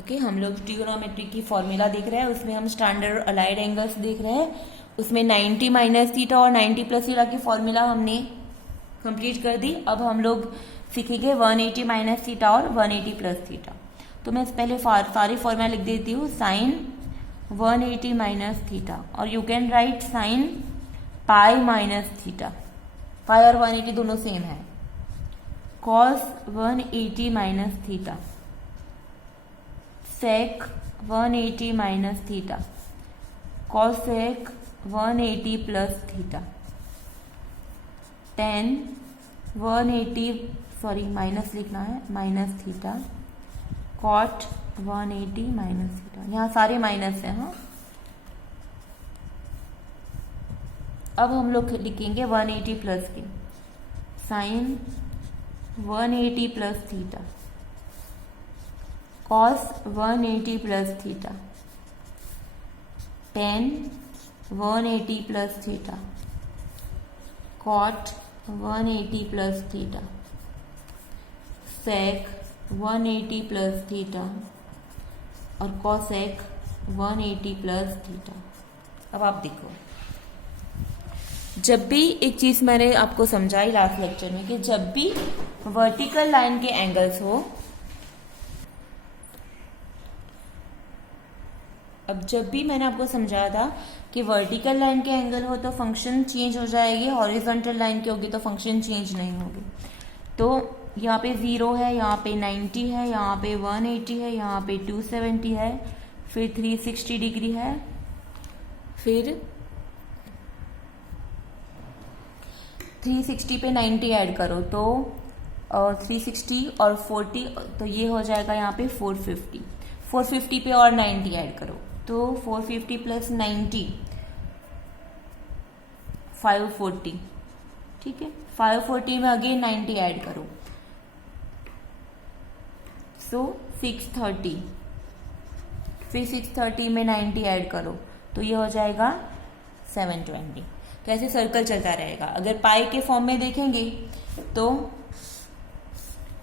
Okay, हम लोग trigonometry की फॉर्मूला देख रहे हैं, उसमें हम स्टैंडर्ड अलाइड एंगल्स देख रहे हैं। उसमें 90 माइनस थीटा और 90 प्लस थीटा की फॉर्मूला हमने कंप्लीट कर दी। अब हम लोग सीखेंगे 180 माइनस थीटा और 180 प्लस थीटा। तो मैं पहले सारी फॉर्मूला लिख देती हूँ। साइन 180 माइनस थीटा, और you can write sine pi minus theta. Pi और 180 दोनों सेम है। Cos 180 minus theta, sec 180 minus theta, cosec 180 plus theta, tan 180 sorry minus लिखना है, minus theta, cot 180 minus theta. यहाँ सारे माइनस है। हाँ, अब हम लोग लिखेंगे 180 प्लस के। Sine 180 plus theta, cos 180 plus theta, tan 180 plus theta, cot 180 plus theta, sec 180 plus theta और कॉसेक 180 प्लस थीटा। अब आप देखो, जब भी एक चीज मैंने आपको समझाई लास्ट लेक्चर में कि जब भी वर्टिकल लाइन के एंगल्स हो, अब जब भी मैंने आपको समझाया था कि वर्टिकल लाइन के एंगल हो तो फंक्शन चेंज हो जाएगी, हॉरिजॉन्टल लाइन की होगी तो फंक्शन चेंज नहीं होगी। तो यहाँ पे 0 है, यहाँ पे 90 है, यहाँ पे 180 है, यहाँ पे 270 है, फिर 360 डिग्री है, फिर 360 पे 90 ऐड करो तो 360 और 40, तो ये हो जाएगा यहाँ पे 450। 450 पे और 90 ऐड करो तो 450 प्लस 90 540। ठीक है, 540 में अगेन 90 ऐड करो सो 630, फिर 630 में 90 ऐड करो तो ये हो जाएगा 720। तो ऐसे सर्कल चलता रहेगा। अगर पाई के फॉर्म में देखेंगे तो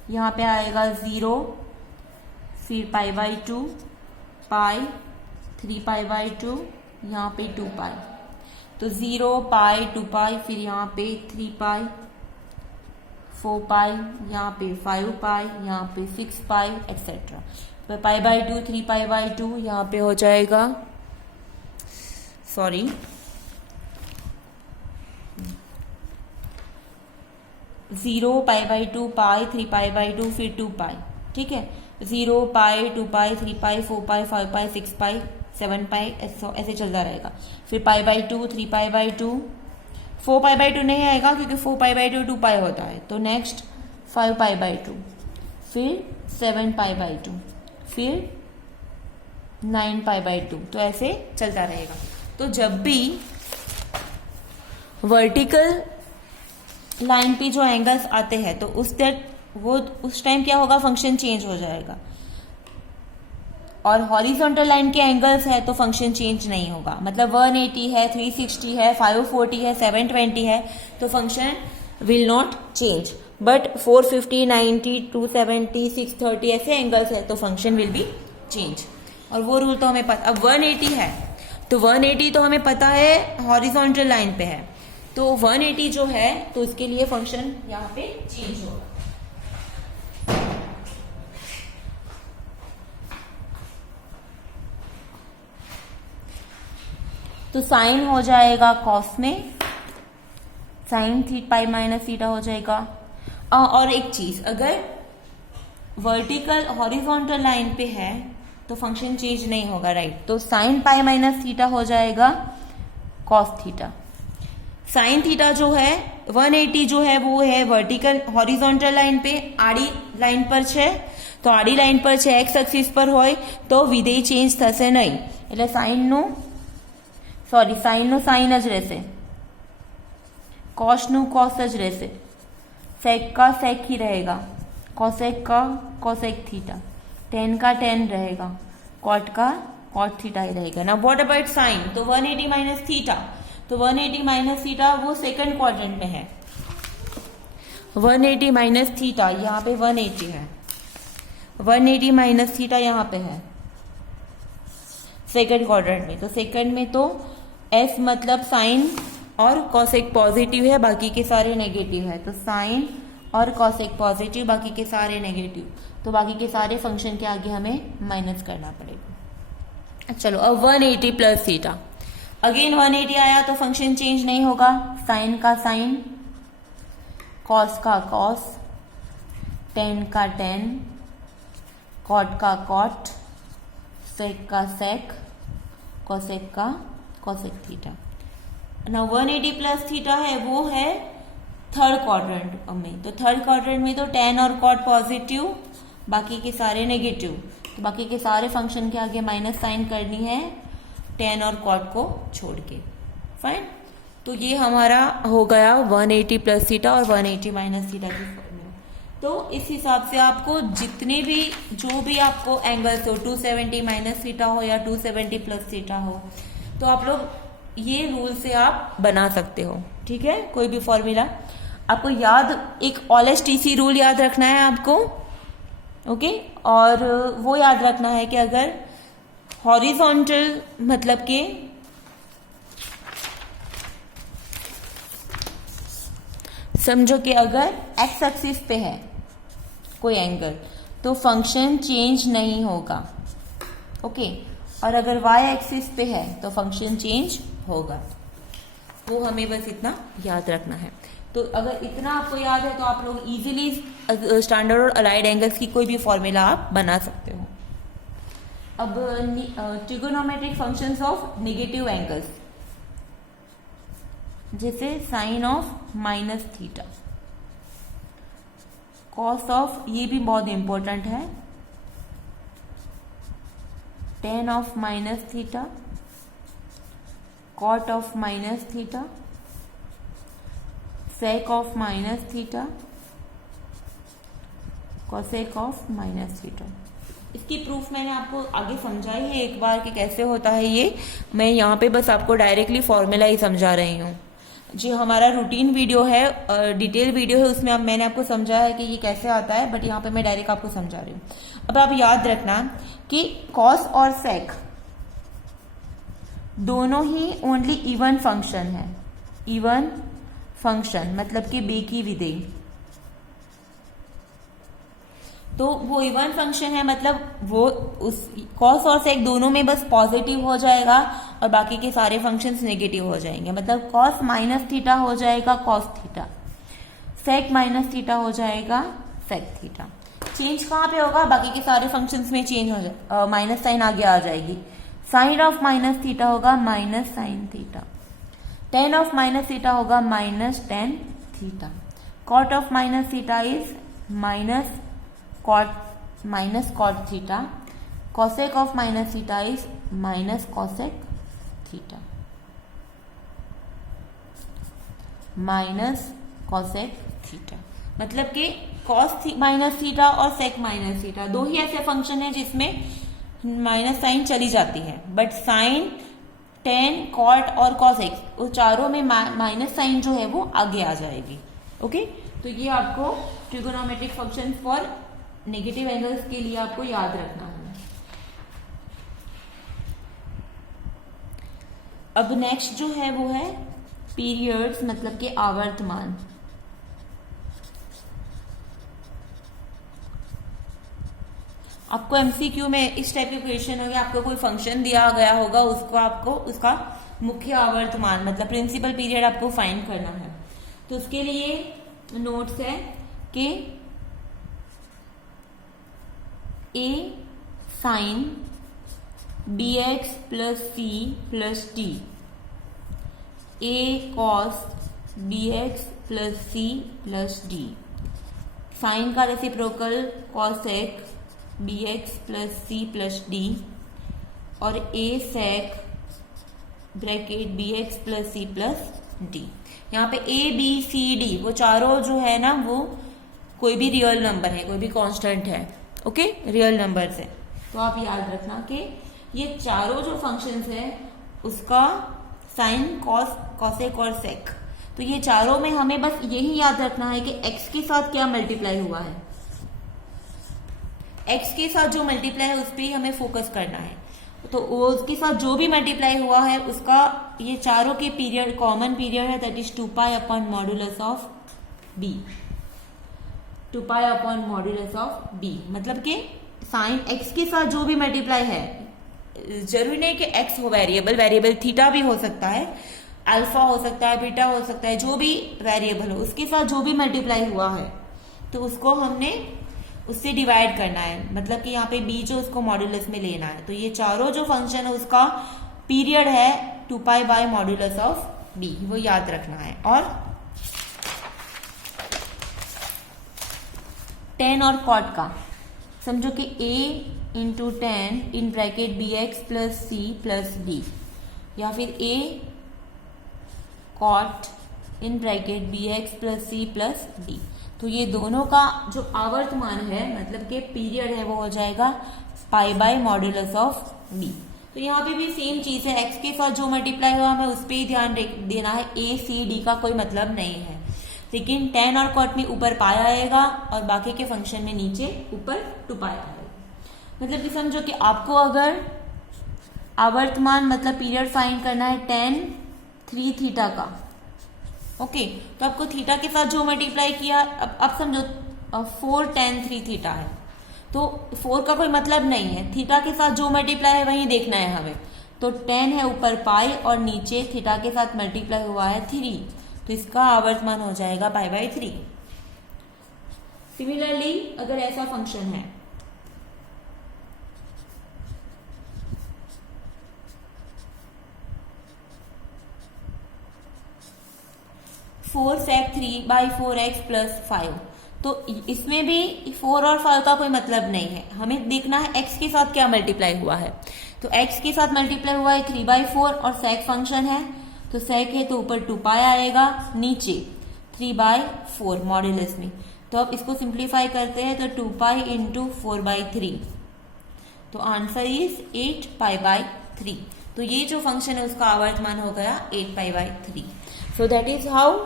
यहाँ पे आएगा 0, फिर pi by 2, pi 3 pi by 2, यहाँ पे 2 पाई, तो 0 पाई 2 पाई, फिर यहाँ पे 3 पाई 4 पाई, यहाँ पे 5 पाई, यहाँ पे 6 पाई एक्सेट्रा। तो पाई बाई 2 3 पाई बाई 2 यहाँ पे हो जाएगा, sorry 0 pi by 2 pi 3 pi by 2 फिर 2 पाई। ठीक है, 0 पाई 2 पाई 3 पाई 4 पाई 5 पाई 6 पाई 7 पाई ऐसे चलता रहेगा। फिर pi by 2 3 pi by 2, 4 pi by 2 नहीं आएगा क्योंकि 4 पाई बाई 2 2 पाई होता है। तो नेक्स्ट 5 पाई बाई 2, फिर 7 पाई बाई 2, फिर 9 पाई बाई 2। तो ऐसे चलता रहेगा। तो जब भी वर्टिकल लाइन पे जो एंगल्स आते हैं तो उस टाइम क्या होगा, फंक्शन चेंज हो जाएगा। और हॉरिजॉन्टल लाइन के एंगल्स है तो फंक्शन चेंज नहीं होगा। मतलब 180 है, 360 है, 540 है, 720 है तो function will not change. But 450, 90, 270, 630 ऐसे एंगल्स है तो फंक्शन विल बी चेंज। और वो रूल तो हमें पता। अब 180 है तो 180 तो हमें पता है हॉरिजॉन्टल लाइन पे है, तो 180 जो है तो इसके लिए फंक्शन यहाँ पे चेंज होगा। तो साइन हो जाएगा कॉस में, साइन पाई माइनस थीटा हो जाएगा। और एक चीज, अगर वर्टिकल हॉरिजॉन्टल लाइन पे है तो फंक्शन चेंज नहीं होगा, राइट। तो साइन पाई माइनस थीटा हो जाएगा कॉस थीटा। साइन थीटा जो है 180 जो है वो है वर्टिकल हॉरिजॉन्टल लाइन पे, आड़ी लाइन पर છે, તો આડી લાઈન પર છે, એક્સ એક્સિસ પર હોય તો વિધેય ચેન્જ થશે નહીં, એટલે સાઈનનું સાઈન જ રહેશે, કોસનું કોસ જ રહેશે, सेक का सेक ही रहेगा, कॉसेक का कॉसेक थीटा, टेन का टेन रहेगा, कॉट का कॉट थीटा ही रहेगा ना। व्हाट अबाउट साइन, तो 180 माइनस थीटा, तो 180 माइनस थीटा वो सेकंड क्वाड्रेंट में है। 180 माइनस थीटा यहाँ पे 180 है, 180 माइनस थीटा यहाँ पे है सेकंड क्वाड्रेंट में, तो सेकंड में तो एस मतलब साइन और कॉसेक पॉजिटिव है, बाकी के सारे नेगेटिव है, तो साइन और कॉसेक पॉजिटिव, बाकी के सारे नेगेटिव, तो बाकी के सारे फंक्शन के आगे हमें माइनस करना पड़ेगा। चलो अब 180 प्लस थीटा, अगेन 180 आया तो फंक्शन चेंज नहीं होगा, साइन का साइन, कॉस का कॉस, टेन का टेन, कॉट का कॉट, सेक का सेक, कॉसेक का कॉसेक थीटा। ना 180 प्लस थीटा है वो है थर्ड क्वाड्रेंट में, तो थर्ड क्वाड्रेंट में तो टेन और कॉट पॉजिटिव, बाकी के सारे नेगेटिव, तो बाकी के सारे फंक्शन के आगे माइनस साइन करनी है टेन और कॉट को छोड़ के। फाइन, तो ये हमारा हो गया 180 प्लस थीटा और 180 माइनस थीटा की फॉर्मूला। तो इस हिसाब से आपको जितने भी जो भी आपको एंगल्स हो, 270 माइनस थीटा हो या 270 प्लस थीटा हो, तो आप लोग ये रूल से आप बना सकते हो। ठीक है, कोई भी फॉर्मूला आपको याद, एक OLS-TC रूल याद रखना है आपको, ओके। और वो याद रखना है कि अगर हॉरिजॉन्टल मतलब कि समझो कि अगर एक्स एक्सिस पे है कोई एंगल तो फंक्शन चेंज नहीं होगा, ओके। और अगर वाई एक्सिस पे है तो फंक्शन चेंज होगा, वो हमें बस इतना याद रखना है। तो अगर इतना आपको याद है तो आप लोग इजीली स्टैंडर्ड और अलाइड एंगल्स की कोई भी फॉर्मूला आप बना सकते हो। अब trigonometric functions of negative angles, जैसे sine of minus theta, cos of, ये भी बहुत इंपॉर्टेंट है, tan of minus theta, cot of minus theta, sec of minus theta, cosec of minus theta. इसकी प्रूफ मैंने आपको आगे समझाई है एक बार कि कैसे होता है ये, मैं यहाँ पे बस आपको डायरेक्टली फॉर्मूला ही समझा रही हूँ। जो हमारा रूटीन वीडियो है, डिटेल वीडियो है, उसमें अब मैंने आपको समझाया है कि ये कैसे आता है, बट यहाँ पे मैं डायरेक्ट आपको समझा रही हूँ। अब आप याद रखना कि कॉस और सेक दोनों ही ओनली इवन फंक्शन है, इवन फंक्शन मतलब कि बे की विधेय, तो वो इवन फंक्शन है, मतलब वो उस कॉस और सेक दोनों में बस पॉजिटिव हो जाएगा और बाकी के सारे फंक्शंस नेगेटिव हो जाएंगे। मतलब कॉस माइनस थीटा हो जाएगा cos theta, sec minus theta हो जाएगा सेक थीटा। चेंज कहाँ पे होगा, बाकी के सारे फंक्शंस में चेंज हो जाए, माइनस साइन आगे आ जाएगी, साइन ऑफ माइनस थीटा होगा minus sine theta, tan of minus theta होगा minus tan theta, cot of minus theta is minus cot theta, cosec of minus theta is minus cosec theta, minus cosec theta. मतलब कि cos minus theta और सेक minus theta दो ही ऐसे function है जिसमें minus sign चली जाती है, बट साइन, टेन, कॉट और कॉसेक वो चारों में माइनस साइन जो है वो आगे आ जाएगी, ओके। तो ये आपको trigonometric function for negative angles के लिए आपको याद रखना है। अब नेक्स्ट जो है वो है पीरियड्स मतलब कि आवर्तमान। आपको एमसीक्यू में इस टाइप के क्वेश्चन होगा, आपको कोई फंक्शन दिया गया होगा, उसको आपको उसका मुख्य आवर्तमान मतलब प्रिंसिपल पीरियड आपको फाइंड करना है। तो उसके लिए नोट्स है कि a sine bx plus C plus t, a cos bx plus C plus d, sine का रेसिप्रोकल कॉसेक bx प्लस सी प्लस डी, और a sec bracket bx plus C plus d. यहाँ पे ए बी सी डी वो चारों जो है ना वो कोई भी रियल नंबर है, कोई भी कांस्टेंट है, ओके, रियल नंबर है। तो आप याद रखना कि ये चारों जो फंक्शंस है उसका साइन, कॉस, कॉसेक और सेक, तो ये चारों में हमें बस यही याद रखना है कि x के साथ क्या मल्टीप्लाई हुआ है, एक्स के साथ जो मल्टीप्लाई है उस पर ही हमें फोकस करना है। तो उसके साथ जो भी मल्टीप्लाई हुआ है उसका ये चारों के पीरियड कॉमन पीरियड है, that is 2π upon modulus of b। 2π upon modulus of b मतलब कि साइन एक्स के साथ जो भी मल्टीप्लाई है, जरूरी नहीं कि एक्स हो वेरिएबल थीटा भी हो सकता है, अल्फा हो सकता है, बीटा हो सकता है, जो भी वेरिएबल हो उसके साथ जो भी मल्टीप्लाई हुआ है तो उसको हमने उससे डिवाइड करना है, मतलब कि यहाँ पे b जो उसको मॉड्यूलस में लेना है। तो ये चारों जो फंक्शन है उसका पीरियड है 2π बाय मॉड्यूलस ऑफ b, वो याद रखना है। और tan और cot का समझो कि a into tan in bracket B X plus C plus D, या फिर a cot in bracket B X plus C plus D. तो ये दोनों का जो आवर्तमान है मतलब कि पीरियड है वो हो जाएगा pi by modulus of B. तो यहाँ पे भी सेम चीज है, एक्स के साथ जो मल्टीप्लाई हुआ हमें उस पर ही ध्यान देना है, ए सी डी का कोई मतलब नहीं है। लेकिन tan और cot में ऊपर पाया आएगा और बाकी के फंक्शन में नीचे ऊपर 2π आएगा। मतलब कि समझो कि आपको अगर आवर्तमान मतलब पीरियड फाइंड करना है tan 3 थीटा का, ओके तो आपको थीटा के साथ जो मल्टीप्लाई किया, अब समझो 4 tan 3 थीटा है, तो 4 का कोई मतलब नहीं है, थीटा के साथ जो मल्टीप्लाई है वही देखना है हमें। तो tan है ऊपर पाई और नीचे थीटा के साथ मल्टीप्लाई हुआ है 3, तो इसका आवर्तमान हो जाएगा पाई बाय 3। सिमिलरली अगर ऐसा फंक्शन है four sec 3 by 4x plus 5, तो इसमें भी 4 और 5 का कोई मतलब नहीं है, हमें देखना है x के साथ क्या मल्टीप्लाई हुआ है। तो x के साथ मल्टीप्लाई हुआ है 3/4 और सेक फंक्शन है, तो सेक है तो ऊपर 2π आएगा, नीचे 3/4 मॉड्यूलस में। तो अब इसको सिंप्लीफाई करते हैं तो 2π इंटू 4/3, तो आंसर इज 8π/3। तो ये जो फंक्शन है उसका आवर्तमान हो गया 8π/3। So that is how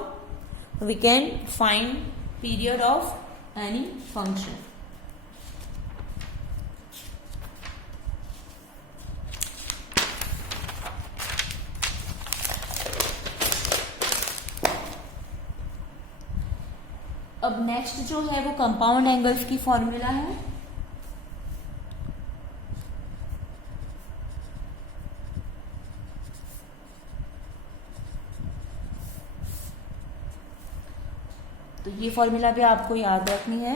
we can find period of any function. अब नेक्स्ट जो है वो कंपाउंड एंगल्स की फॉर्मूला है। तो ये फॉर्मूला भी आपको याद रखनी है,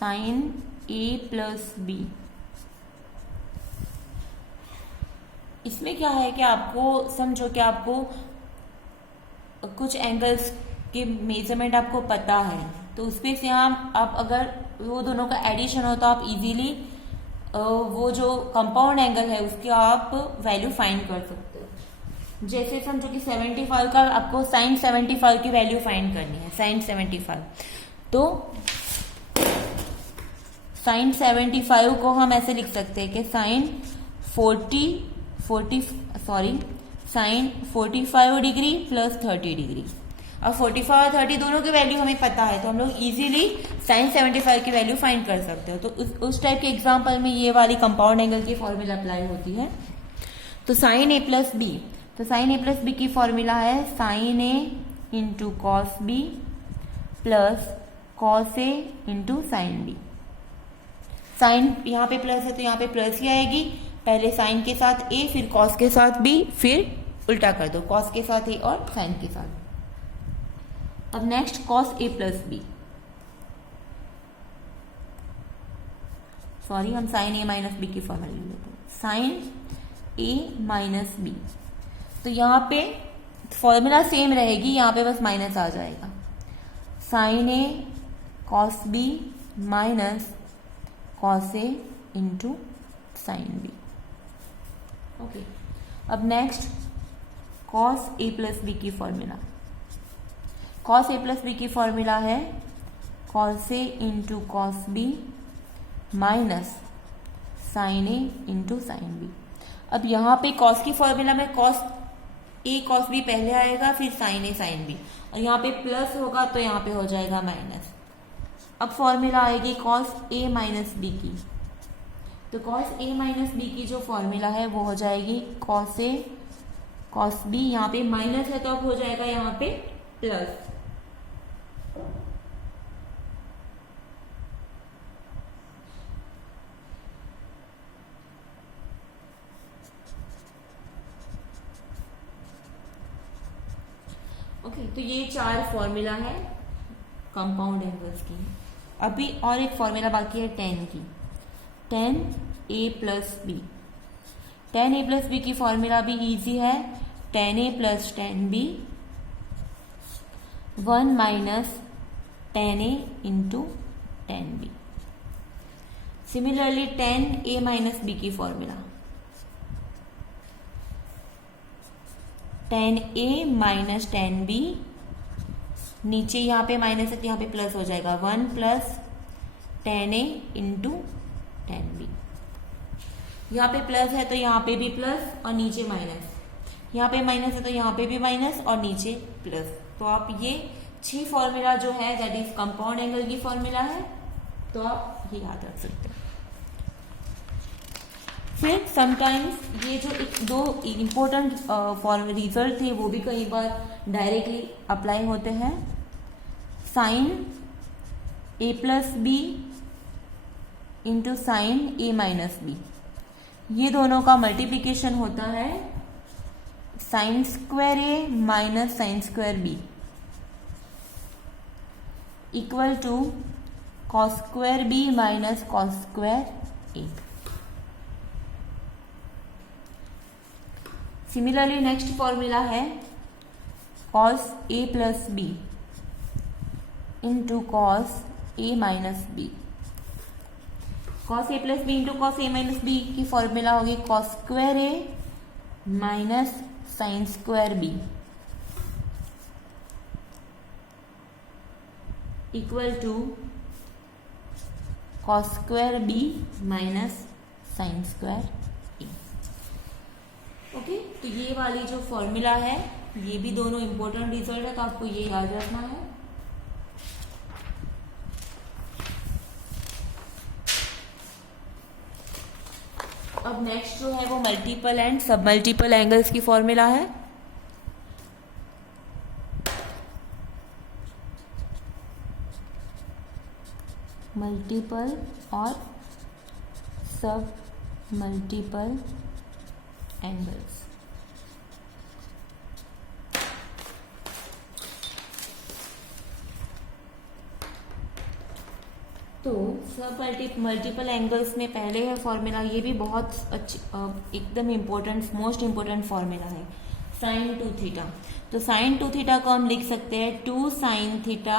साइन a प्लस बी। इसमें क्या है कि आपको समझो कि आपको कुछ एंगल्स के मेजरमेंट आपको पता है, तो उसमें से आप अगर वो दोनों का एडिशन हो तो आप इजीली वो जो कंपाउंड एंगल है उसकी आप वैल्यू फाइंड कर सकते हो। जैसे समझो कि 75 का आपको साइन 75 की वैल्यू फाइंड करनी है, साइन 75, तो साइन 75 को हम ऐसे लिख सकते हैं कि साइन 45 डिग्री प्लस 30 डिग्री। अब 45 और 30 दोनों की वैल्यू हमें पता है, तो हम लोग इजीली साइन 75 की वैल्यू फाइंड कर सकते हो। तो उस टाइप के एग्जाम्पल में ये वाली कंपाउंड एंगल की फॉर्मूला अप्लाई होती है। तो साइन a प्लस बी, तो साइन a प्लस बी की फॉर्मूला है sine a into cos B plus cos A into sine B. Sine यहाँ पे प्लस है तो यहाँ पे प्लस ही आएगी, पहले साइन के साथ a फिर कॉस के साथ b, फिर उल्टा कर दो कॉस के साथ a और साइन के साथ। अब next cos a plus B, sorry हम साइन a माइनस बी की फॉर्मूला ले लेते हैं, साइन a माइनस बी। तो यहाँ पे फॉर्मूला सेम रहेगी, यहाँ पे बस माइनस आ जाएगा, sine a cos b minus cos A into sine b. Okay, अब नेक्स्ट कॉस ए प्लस बी की फॉर्मूला, कॉस ए प्लस बी की फॉर्मूला है cos A into cos b minus sine a into sine b. अब यहाँ पे cos की formula में cos A cos B पहले आएगा, फिर साइन ए साइन बी, और यहाँ पे प्लस होगा तो यहाँ पे हो जाएगा माइनस। अब फॉर्मूला आएगी कॉस ए माइनस बी की। तो कॉस ए माइनस बी की जो फॉर्मूला है वो हो जाएगी कॉस ए कॉस बी। यहाँ पे माइनस है तो अब हो जाएगा यहाँ पे प्लस। ओके, तो ये 4 फॉर्मूला है कंपाउंड एंगल्स की। अभी और एक फॉर्मूला बाकी है tan की, tan a plus b. tan a plus B की फॉर्मूला भी इजी है, tan a plus tan b 1 minus tan a into tan b। Similarly tan a minus B की formula tan a minus tan b, नीचे यहाँ पे minus है तो यहाँ पे प्लस हो जाएगा 1 plus tan a into tan b। यहाँ पे प्लस है तो यहाँ पे भी प्लस और नीचे माइनस, यहाँ पे माइनस है तो यहाँ पे भी माइनस और नीचे प्लस। तो आप ये 6 फॉर्मूला जो है दैट इज कंपाउंड एंगल की फॉर्मूला है, तो आप ये याद रख सकते हैं। फिर समटाइम्स ये जो दो इम्पोर्टेंट रिजल्ट थे वो भी कई बार डायरेक्टली अप्लाई होते हैं। Sine A plus B into sine A minus B, ये दोनों का मल्टीप्लिकेशन होता है sine square A minus sine square B equal to cos square B minus cos square A. Similarly next formula है cos A plus B into cos A minus B. Cos A plus B into cos A minus B की formula होगी cos square A minus sine square B equal to cos square B minus sine square a. Okay, तो ये वाली जो formula है ये भी दोनों इंपॉर्टेंट रिजल्ट है, तो आपको ये याद रखना है। अब नेक्स्ट जो है वो मल्टीपल एंड सब मल्टीपल एंगल्स की फॉर्मूला है। मल्टीपल और सब मल्टीपल एंगल्स। तो सब मल्टीपल एंगल्स में पहले है फॉर्मूला, ये भी बहुत अच्छी एकदम इम्पोर्टेंट मोस्ट इम्पोर्टेंट फॉर्मूला है साइन 2 थीटा। तो साइन 2 थीटा को हम लिख सकते हैं 2 sine theta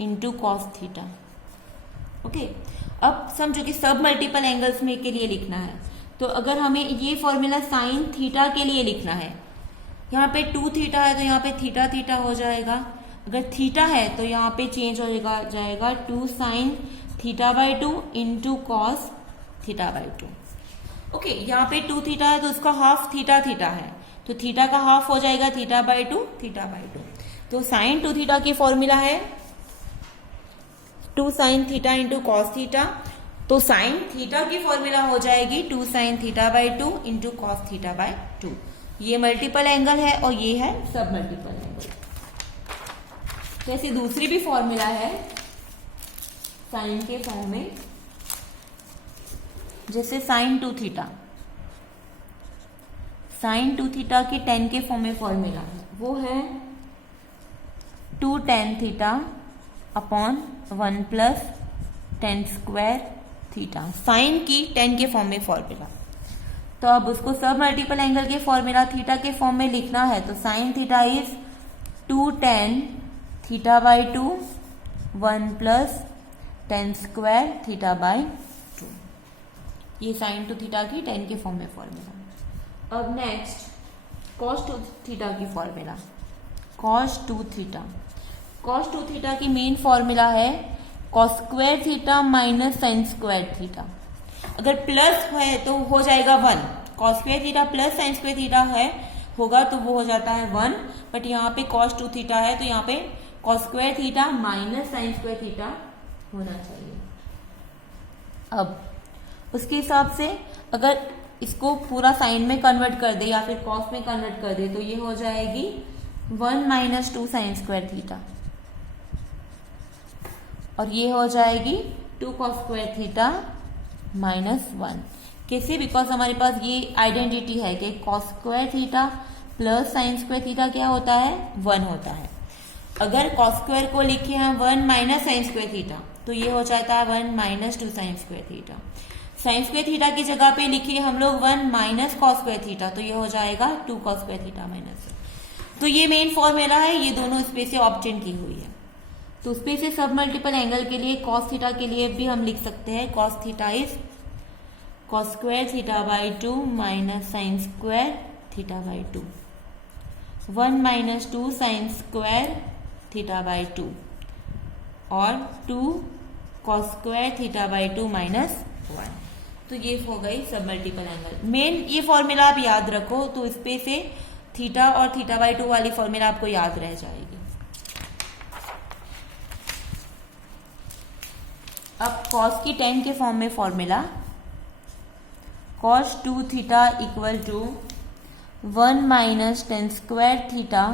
into cos theta. Okay, अब समझो कि सब मल्टीपल एंगल्स में के लिए लिखना है, तो अगर हमें ये फॉर्मूला साइन थीटा के लिए लिखना है, यहाँ पे 2 थीटा है तो यहाँ पे थीटा थीटा हो जाएगा। अगर थीटा है तो यहाँ पे चेंज हो जाएगा 2 sine theta by 2 into cos theta by 2। Okay, यहाँ पे 2 थीटा है तो उसका हाफ थीटा थीटा है, तो थीटा का हाफ हो जाएगा थीटा बाई 2 थीटा बाई 2। तो साइन 2 थीटा की फॉर्मूला है 2 sine theta into cos theta. तो साइन थीटा की फॉर्मूला हो जाएगी 2 sine theta by 2 into cos theta by 2। ये मल्टीपल एंगल है और ये है सब मल्टीपल एंगल। तो ऐसी दूसरी भी फॉर्मूला है साइन के फॉर्म में, जैसे साइन 2 थीटा, साइन 2 थीटा की tan के फॉर्म में फॉर्मूला है, वो है 2 tan theta upon 1 plus tan square theta. Sine की tan के फॉर्म में फॉर्मूला, तो अब उसको सब मल्टीपल एंगल के फॉर्मूला थीटा के फॉर्म में लिखना है, तो sine theta is 2 tan theta by 2 1 plus tan square theta by 2। ये साइन 2 थीटा की tan के फॉर्म में फॉर्मूला। अब नेक्स्ट cos 2 थीटा की formula, cos 2 theta. cos 2 theta की मेन फॉर्मूला है cos square theta minus sine square theta. अगर plus है तो हो जाएगा 1, cos square theta plus sine square theta है होगा तो वो हो जाता है 1, बट यहाँ पे cos 2 थीटा है तो यहाँ पे cos square theta minus sine square theta होना चाहिए। अब उसके हिसाब से अगर इसको पूरा साइन में कन्वर्ट कर दे या फिर कॉस में कन्वर्ट कर दे तो ये हो जाएगी 1 माइनस 2 साइन स्क्वायर थीटा, और ये हो जाएगी 2 कॉस स्क्वायर थीटा माइनस 1। कैसे? बिकॉज हमारे पास ये आइडेंटिटी है कि cos square theta plus sine square theta क्या होता है? 1 होता है। अगर कॉस स्क्वायर को लिखे हैं 1 माइनस साइन स्क्वायर थीटा तो ये हो जाता है 1 minus 2 sine square theta. Sine square theta की जगह पे लिखे हम लोग 1 माइनस कॉस स्क्वायर थीटा तो ये हो जाएगा 2 कॉस स्क्वायर थीटा माइनस। तो ये मेन फॉर्मूला है, ये दोनों स्पेस से ऑब्टेन की हुई है। तो स्पेस से सब मल्टीपल एंगल के लिए कॉस थीटा के लिए भी हम लिख सकते हैं cos theta is cos square theta by 2 minus sine square theta by 2, 1 minus 2 sine square theta by 2 और 2 cos square theta by 2 minus 1। तो ये हो गई सब मल्टीपल एंगल। मेन ये फॉर्मूला आप याद रखो तो इस पे से थीटा और थीटा बाई 2 वाली फॉर्मूला आपको याद रह जाएगी। अब कॉस की tan के फॉर्म में formula cos 2 theta equal to 1 minus tan square theta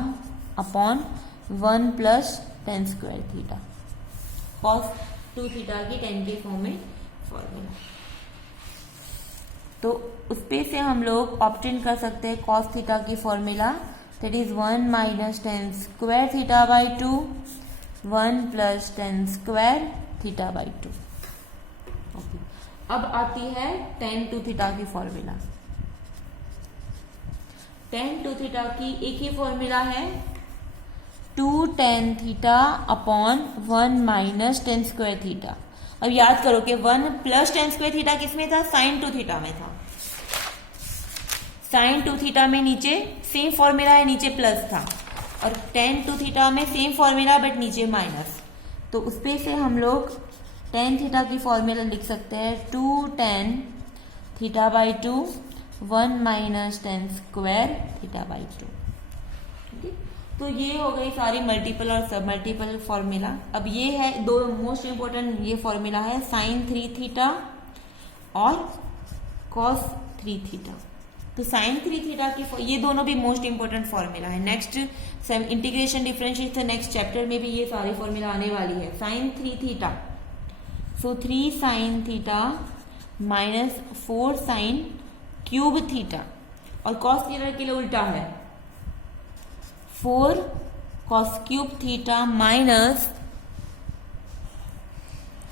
upon 1 plus tan square theta. cos 2 theta की tan के फॉर्म में फॉर्मूला। तो उस पे से हम लोग ऑब्टेन कर सकते हैं cos थीटा की formula, that is 1 minus tan square theta by 2 1 plus tan square theta by 2। Okay, अब आती है tan 2 थीटा की फॉर्मूला। tan 2 थीटा की एक ही फॉर्मूला है 2 tan theta upon 1 minus tan square theta. अब याद करो कि 1 प्लस tan स्क्वायर थीटा किसमें था? sin 2 थीटा में था। sin 2 थीटा में नीचे सेम फॉर्मूला है, नीचे प्लस था, और tan 2 थीटा में सेम फॉर्मूला बट नीचे माइनस। तो उस पे से हम लोग tan थीटा की फॉर्मूला लिख सकते हैं 2 tan theta by 2 1 minus tan square theta by 2। ठीक है, तो ये हो गई सारी मल्टीपल और सब मल्टीपल फॉर्मूला। अब ये है दो मोस्ट इंपोर्टेंट ये फॉर्मूला है sin 3 थीटा और cos 3 थीटा। तो sin 3 थीटा की ये दोनों भी मोस्ट इंपोर्टेंट फॉर्मूला है। Next integration differentiation next chapter में भी ये सारी फॉर्मूला आने वाली है। sin 3 थीटा, सो 3 sin theta minus 4 sin cube theta, और cos थीटा के लिए उल्टा है 4 cos cube theta minus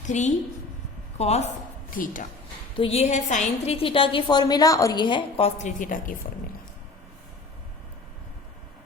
3 cos theta. तो ये है sin 3 थीटा की फॉर्मूला और ये है cos 3 थीटा की फॉर्मूला।